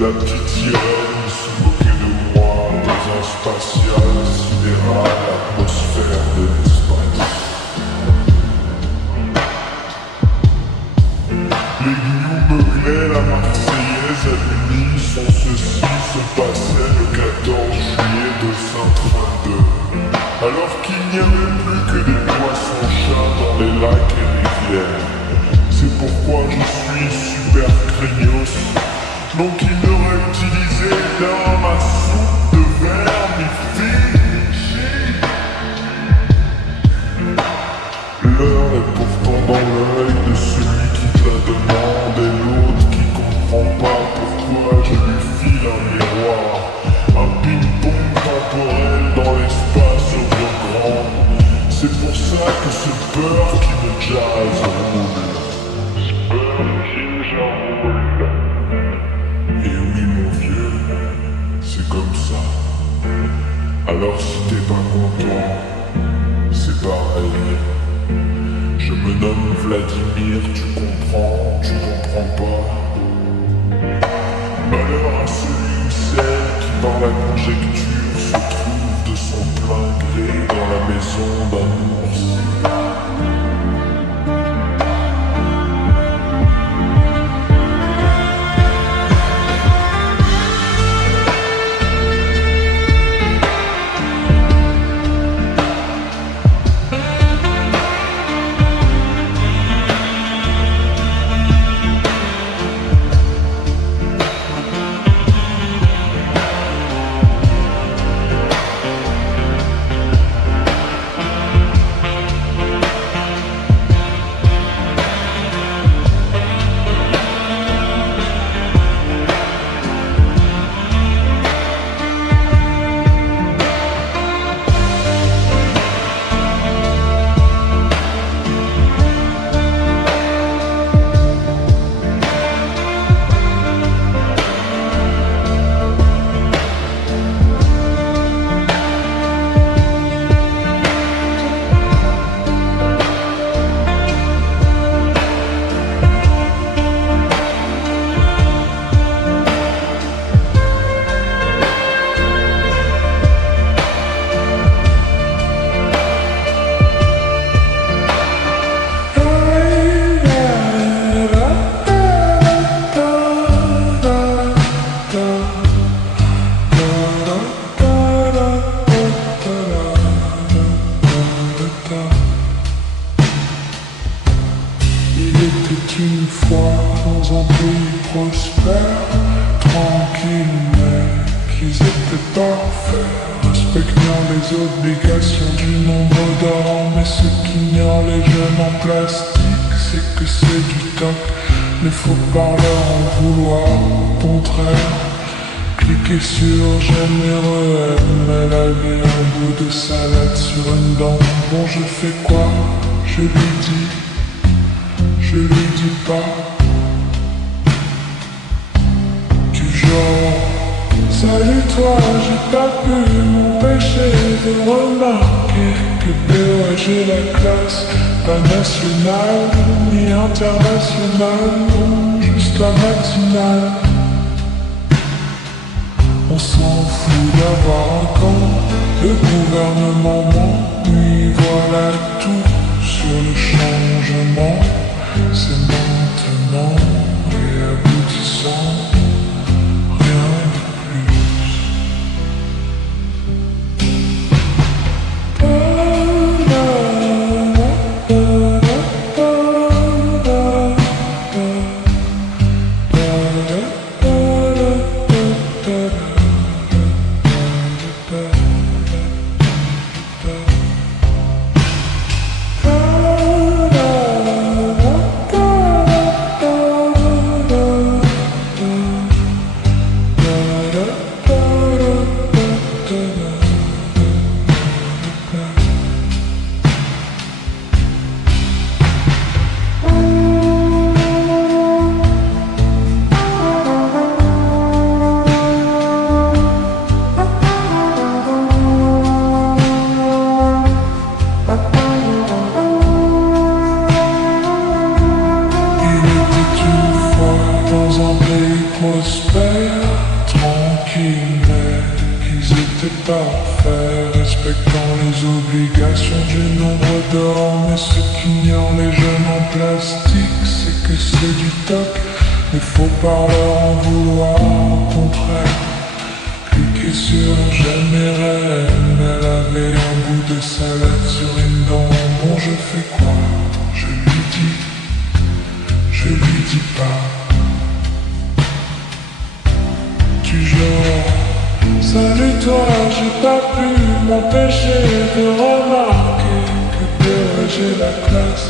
La petite sirène se moquait de moi dans un spatial sidéral, atmosphère de l'espace. Les guillons beuglaient la Marseillaise à l'unisson, ceci se passait le 14 juillet de 532. Alors qu'il n'y avait plus que des poissons-chats dans les lacs et rivières. C'est pourquoi je suis super craignos. Donc il aurait utilisé dans ma soupe de vermicide. L'heure est pourtant dans l'œil de celui qui te la demande et l'autre qui comprend pas pourquoi je lui file un miroir. Un ping-pong temporel dans l'espace grand. C'est pour ça que ce beurre qui me jazz roule. Ce beurre ginger roule. Et oui mon vieux, c'est comme ça. Alors si t'es pas content, c'est pareil. Je me nomme Vladimir, tu comprends pas. Malheur à celui ou celle qui par la conjecture se trouve de son plein gré dans la maison d'un ours. Une fois dans un pays prospère, tranquille, mais qu'ils étaient parfaits, respectant les obligations du nombre d'or. Mais ce qu'ignorent les jeunes en plastique, c'est que c'est du toc. Les faux parleurs en vouloir, au contraire. Cliquer sur j'aime elle avait un bout de salade sur une dent. Bon, je fais quoi? Je lui dis. Je lui dis pas du genre salut toi, j'ai pas pu m'empêcher de remarquer que ouais, j'ai la classe, pas nationale ni internationale, non, juste la matinale. On s'en fout d'avoir un camp, le gouvernement ment, oui voilà tout sur le changement. C'est maintenant et aboutissant, rien de plus. dans un pays prospère. qu'ils étaient parfaits, respectant les obligations du nombre d'or. Mais ce qu'ignorent les jeunes en plastique, c'est que c'est du top. Mais faut par leur en vouloir, au contraire. Cliquer sur jamais réel, elle avait un bout de salade sur une dent. Bon, je fais quoi? Je lui dis pas. Du genre, salut toi, j'ai pas pu m'empêcher de remarquer que toi j'ai la classe,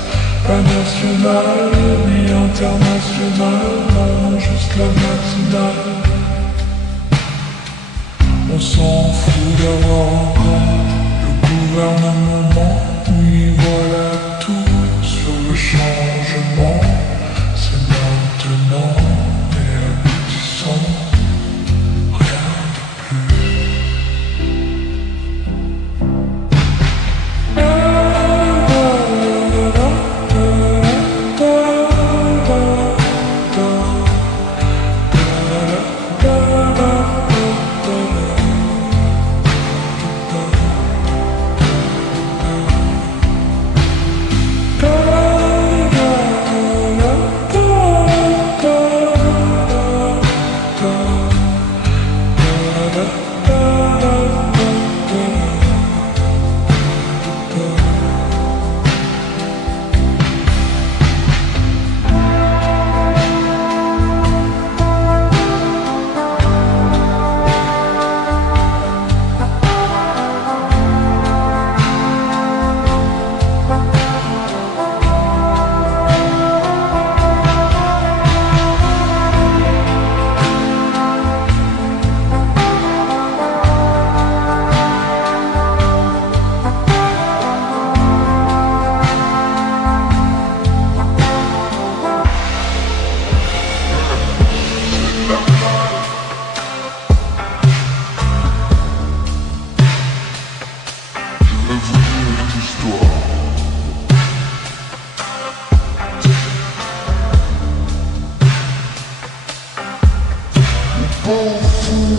pas nationale ni internationale, non, juste la matinale. On s'en fout d'avoir encore le gouvernement, oui voilà tout sur le changement, c'est maintenant et aboutissant.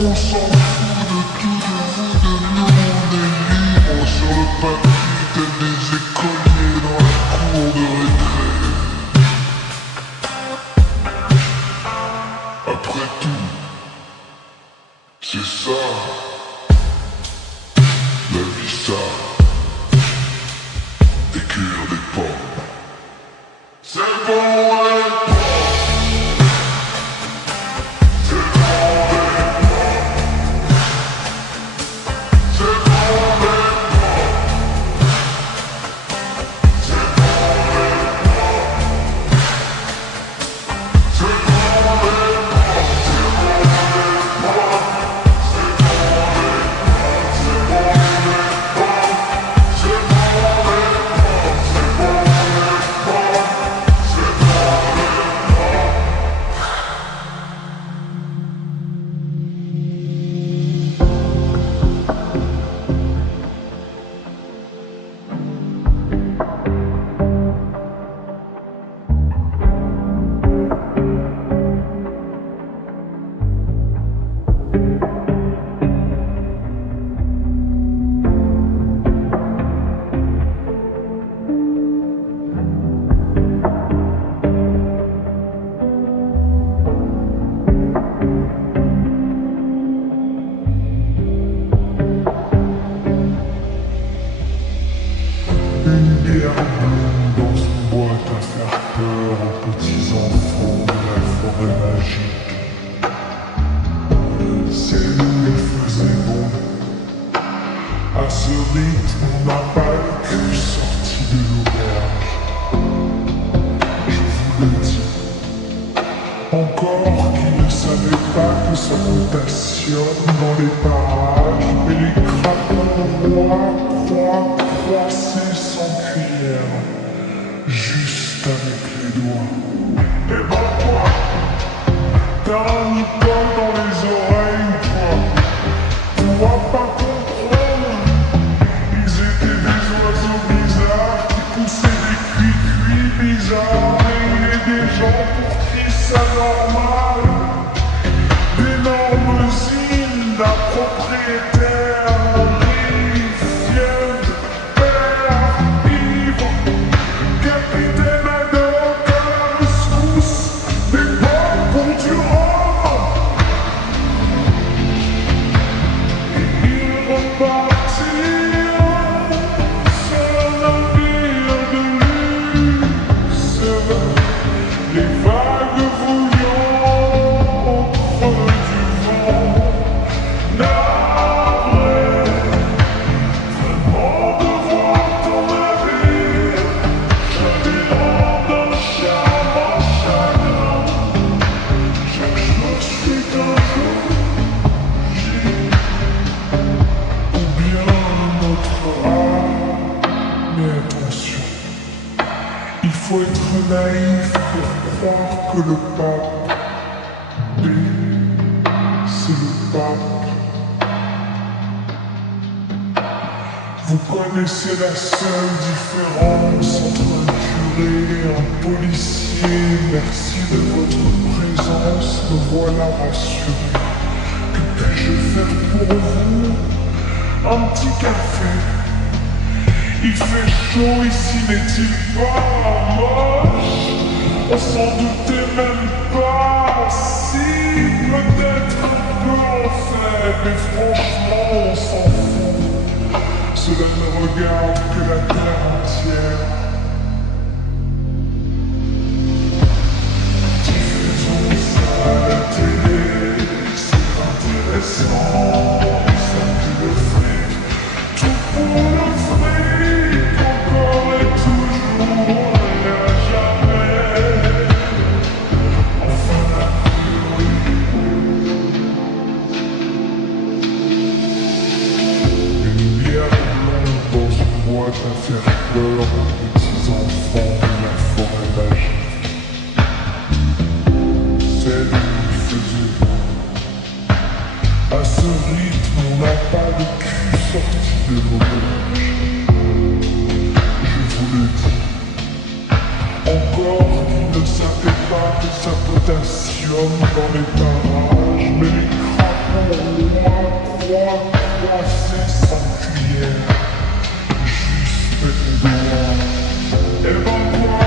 On s'en fout de tout, de vous, de nous, on est libre sur le papier, tel des écoliers dans la cour de récré. Après tout, c'est ça, la vie ça, des cures, des pommes. C'est bon les pommes. Une bière bleue dans une boîte à faire peur aux petits enfants de la forêt magique. C'est nous, il faisait bon. À ce rythme, on n'a pas le cul sorti de l'auberge. Je vous le dis. Encore qu'ils ne savaient pas que ça rotationne dans les parages. Et les crapauds rois croisés sans cuillère, juste avec les doigts. Et ben toi, t'as un nippon dans les oreilles, toi. Tu vas pas comprendre. Ils étaient des oiseaux bizarres qui poussaient des cuits bizarres. Et il y a des gens pour qui c'est normal. D'énormes îles c'est qu'un jour ou bien notre âme. Mais attention, il faut être naïf pour croire que le pape B, c'est le pape. Vous connaissez la seule différence entre un curé et un policier. Merci de votre présence, me voilà rassuré. Que puis-je faire pour vous? Un petit café. Il fait chaud ici, n'est-il pas moche? On s'en doutait même pas. Si, peut-être un peu en fait, mais franchement, on s'en fout. Cela ne regarde que la terre entière. Diffusons ça à la télé, c'est intéressant. Ça pue le fric, tout pour le fric, encore et toujours et à jamais. Enfin la priori. Une bière dans une boîte à faire peur aux petits enfants de la forêt magique. Celle qui faisait à ce rythme, on n'a pas le cul sorti de l'auberge. Je vous le dis, encore qu'ils ne savaient pas que ça potassium dans les parages, mais les crapauds au moins croient croiser sans cuillère. Juste dehors. Et ben quoi?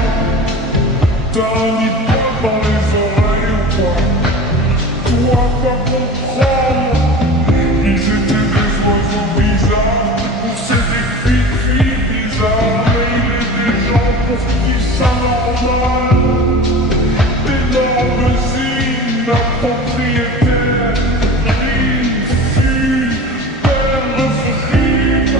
T'as un hip-hop dans les oreilles ou quoi? Toi pas comprendre. Ils étaient des oiseaux bizarres, pour c'est des cris bizarres. Mais il est des gens pour qui ça normal. D'énormes hymnes à propriétaire. Rime, fume, père, rime.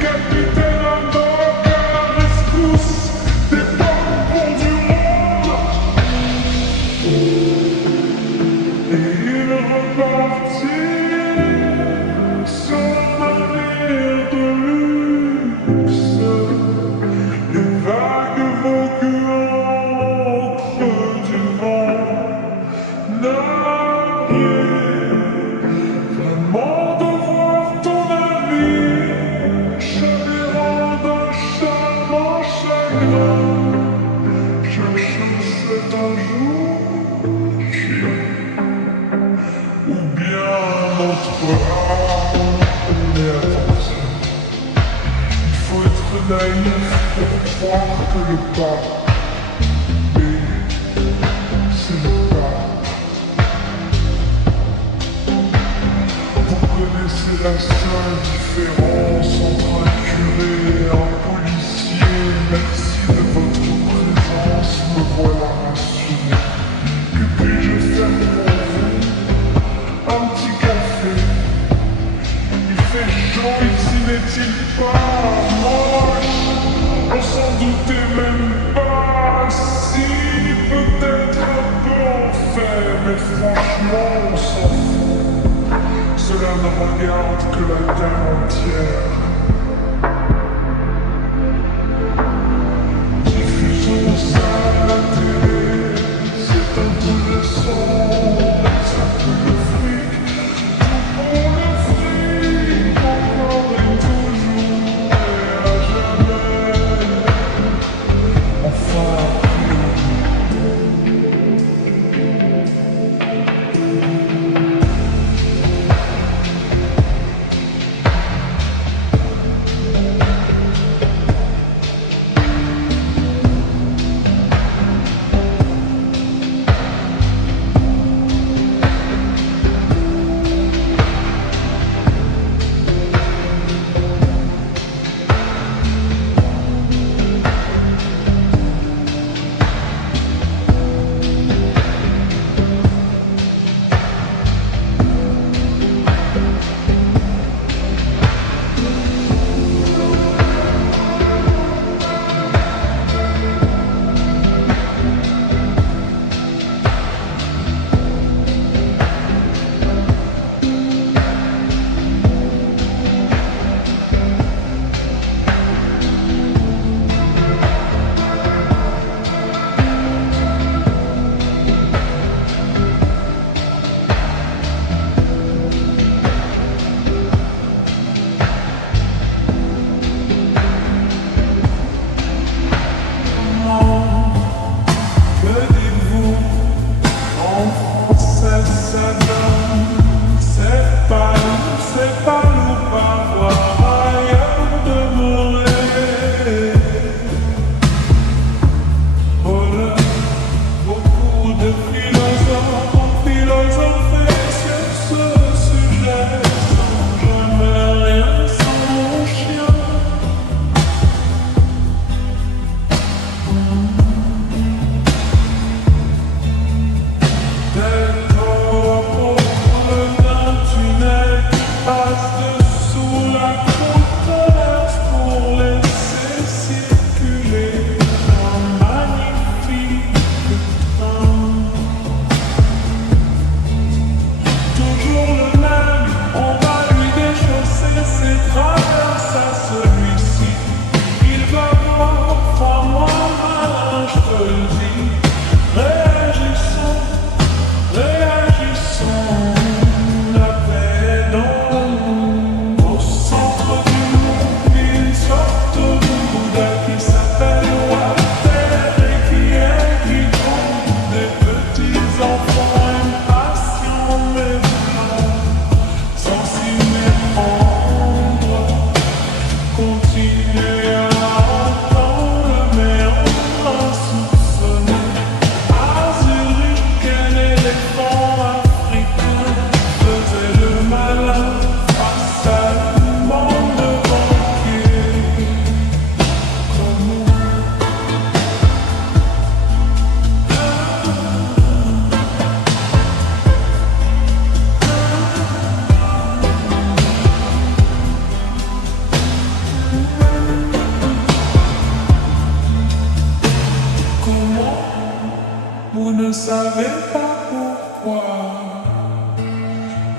Capitaine Haddock à la rescousse, des pommes pour du monde. Et il repartit sur un navire de luxe. Les vagues voguant au creux du vent. Vraiment de voir ton navire chavirant d'un charmant chagrin. Cherche-t un jour ou bien notre âme. Mais attention, il faut être naïf pour croire que le pape B, c'est le pape. Vous connaissez la seule différence entre un curé et un policier. Merci de votre présence, me voilà rassuré. Que puis-je faire pour vous? Un petit café. Il fait chaud ici, n'est-il pas moche? On s'en doutait même pas. Si, peut-être un peu en fait, mais franchement, on s'en fout. Cela ne regarde que la terre entière. Diffusons ça à la télé, c'est intéressant. Ça pue le fric, tout pour le fric, encore et toujours et à jamais. Enfin,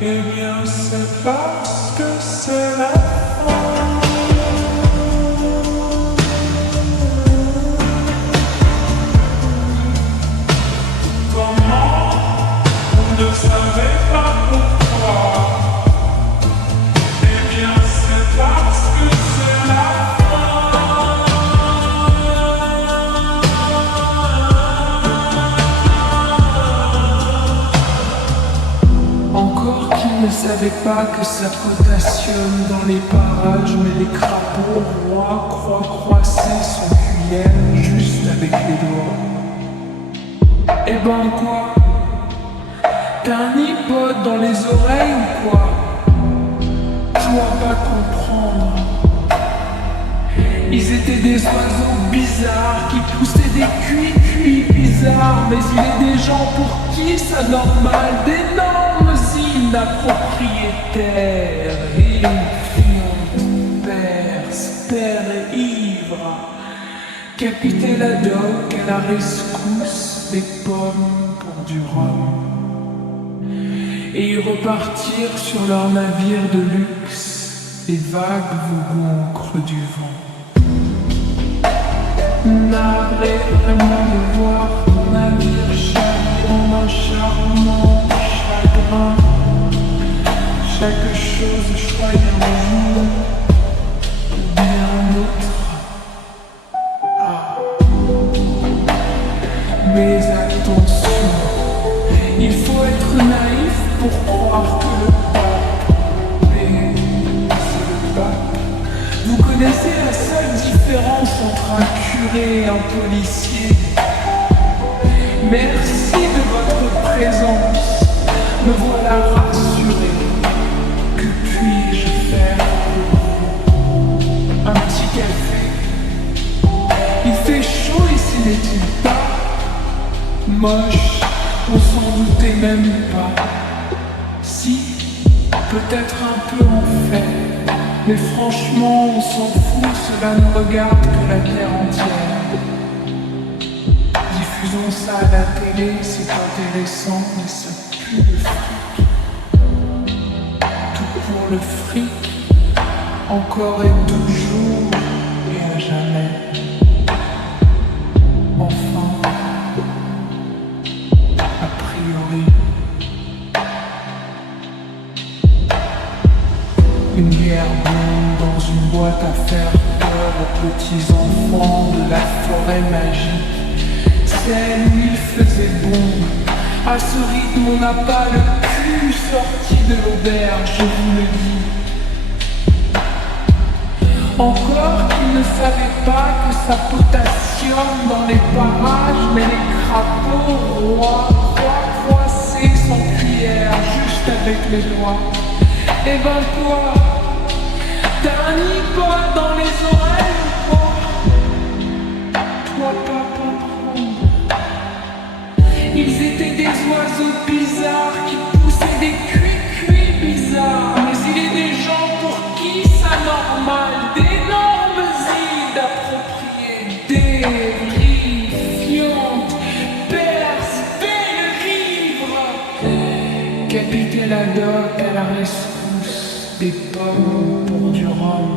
Eh bien c'est parce que c'est la fin. Comment on ne savait pas pourquoi. Eh bien c'est parce que c'est la ne savait pas que ça potassium dans les parages, mais les crapauds rois croient croiser son cuillère juste avec les doigts. Eh ben quoi? T'as un iPod dans les oreilles ou quoi? Je dois pas comprendre. Ils étaient des oiseaux bizarres qui poussaient des cuits bizarres, mais il est des gens pour qui c'est normal, d'énormes îles à propriétaires, étudiantes, perses, pères et ivres, capitaine ad hoc à la rescousse, des pommes pour du rhum, et ils repartirent sur leur navire de luxe, les vagues voguant au creux du vent. Navré vraiment de voir ton navire chavirant d'un charmant chagrin. Chaque chose choisie un jour, bien autre. Ah. Mais attention, il faut être naïf pour croire que le pape, mais c'est le pape. Vous connaissez la seule différence entre un curé et un policier. Merci de votre présence, me voilà rassuré. Que puis-je faire pour vous? Un petit café. Il fait chaud ici, n'est-il pas? Moche, on s'en doutait même pas. Si, peut-être un peu en fait. Mais franchement, on s'en fout, cela ne regarde que la terre entière. Diffusons ça à la télé, c'est intéressant, mais ça pue le fric. Tout pour le fric, encore et toujours, et à jamais. Enfin, a priori. Une bière blonde dans une boîte à faire peur aux petits enfants de la forêt magique. Celle où il faisait bon. À ce rythme on n'a pas le cul sorti de l'auberge, je vous le dis. Encore qu'il ne savait pas que ça potassium dans les parages, mais les crapauds rois croient croiser son cuillère juste avec les doigts. Eh ben quoi? T'as un iPod dans les oreilles ou quoi? Toi pas comprendre. Ils étaient des oiseaux bizarres qui poussaient des cuits bizarres, mais il est des gens pour qui c'est normal, d'énormes îles appropriées, terrifiantes, perses, belles rivres, capitaine ad hoc à la rescousse, des pommes pour du rhum.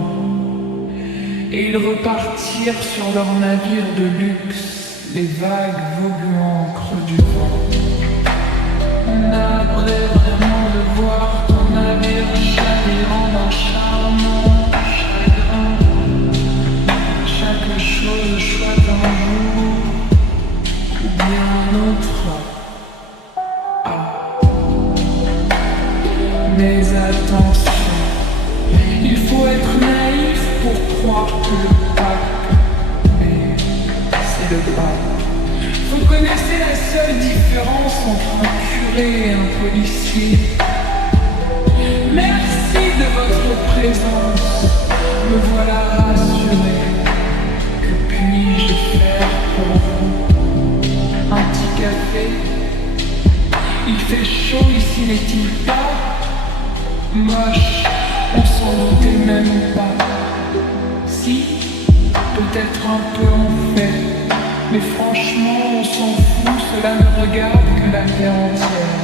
Et ils repartirent sur leur navire de luxe, les vagues voguant au creux du vent. Navré vraiment de voir ton navire chavirant d'un charmant chagrin. Chaque chose choisie un jour, ou bien un autre. Ah. Mais attention, il faut être naïf pour croire que le pape, mais c'est le pape. Vous connaissez la seule différence entre un curé et un policier. Merci de votre présence, me voilà rassuré. Que puis-je faire pour vous? Un petit café? Il fait chaud ici, n'est-il pas? Moche, on s'en doutait même pas. Si, peut-être un peu en fait. Mais franchement, on s'en fout, cela ne regarde que la terre entière.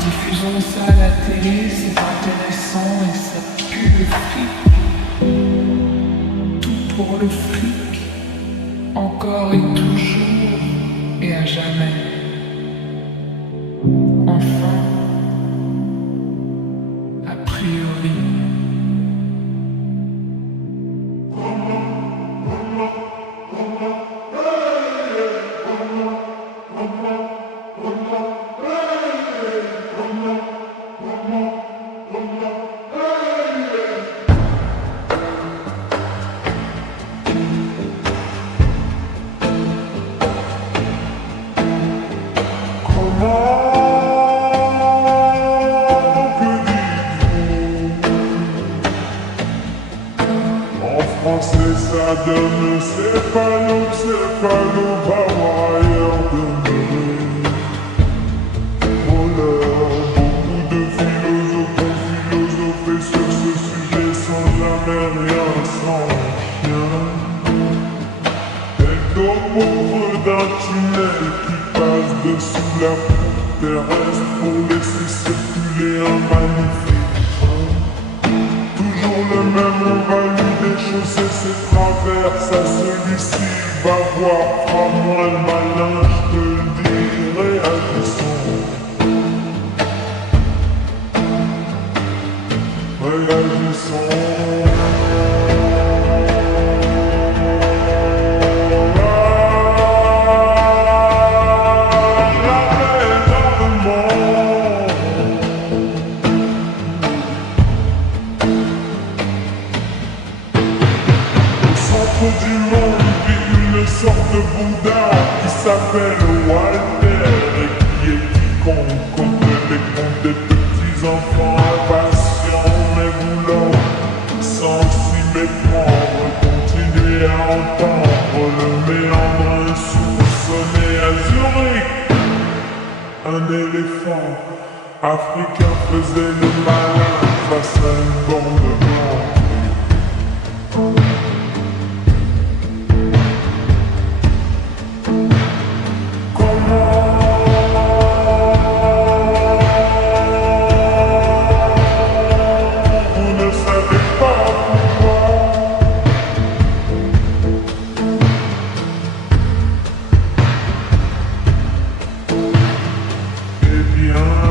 Diffusons diffusons ça à la télé, c'est intéressant et ça pue le fric. Tout pour le fric, encore et toujours et à jamais. Enfin, a priori. Français ça donne céphaloparailleurs demeurés voleurs. Beaucoup de philosophes ont philosophé sur ce sujet sans jamais rien sentir. Ectomorphe d'un tunnel qui passe dessous la poutre terrestre pour laisser circuler un magnifique train. Toujours le même, on va lui déchausser ses traverses à celui-ci. Va voir, crois-moi le malin, je te le dirai à réagissons. Du monde vit une sorte de Bouddha qui s'appelle Walter et qui est quiconque compte les contes des petits enfants impatients mais voulant sans s'y méprendre continuer à entendre le méandre insoupçonné à Zurich. Un éléphant africain faisait le malin face à une bande de blancs. Yeah.